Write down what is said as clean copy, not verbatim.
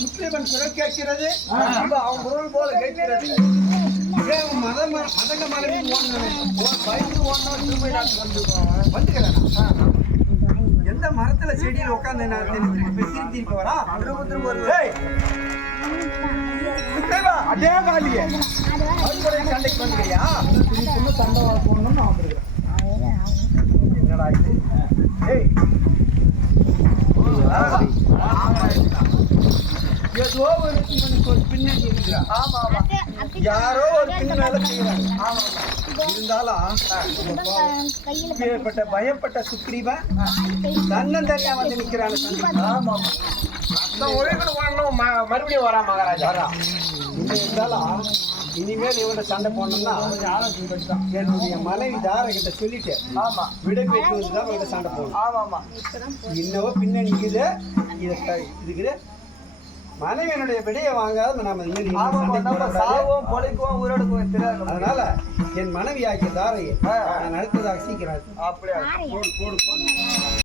முஸ்லிமன் குரல் கேட்கிறது, அவன் குரல் போல கேட்கிறது. மதங்க மனைவி பயந்து வந்துக்கிறேன். எந்த மரத்துல செடியில் உட்காந்து திருப்பி வரா அதே காலியே சண்டைக்கு வந்துக்கிறியா? சண்டை போடணும்னு நான் வந்துருக்கிறேன். என்னடா ஏதோ ஒரு பின்னாடி இருக்கிறா. ஆமா ஆமா, யாரோ ஒரு பின்னால செய்யறாங்க. இருந்தாலும் பயப்பட்ட சுக்ரீவன் தன்னன் தனியா வந்து நிக்கிறாங்க. ஆமா மறுபடியும் வரா மகாராஜா. இருந்தாலும் இனிமேல் இவனை சண்டை போனோம்னா என்னுடைய மனைவி தார கிட்ட சொல்லிட்டு ஆமா விடை பெற்று தான் இவங்க சண்டை போடணும். ஆமா ஆமா, இன்னவோ பின்னணி இருக்குது. இதுக்குது மனைவியனுடைய விடையை வாங்காத நம்ம சாவோம் பொழைக்குவோம் உயிரோடு தெரியாது. அதனால என் மனைவி ஆகிய தாரையை நான் அடுத்ததாக சீக்கிரம் அப்படியே